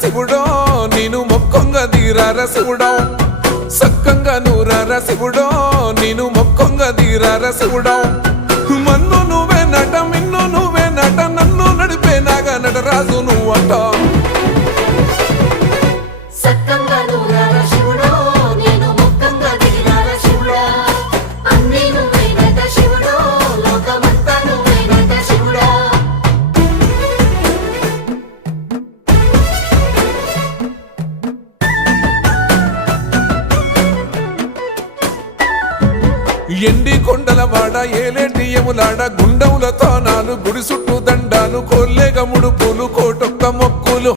శివుడో నేను మొక్కంగా తీరార శివుడో సక్కంగా నూరార శివుడో నేను మొక్కంగా తీరార శివుడో మన్ను నువ్వే నట మిన్ను నువ్వే నట నన్ను నడిపే నాగా నటరాజు నువ్వంట ఎండి కొండల వాడ ఏలేటి యములాడ గుండముల తానాలు గుడి చుట్టూ దండాలు కోల్లే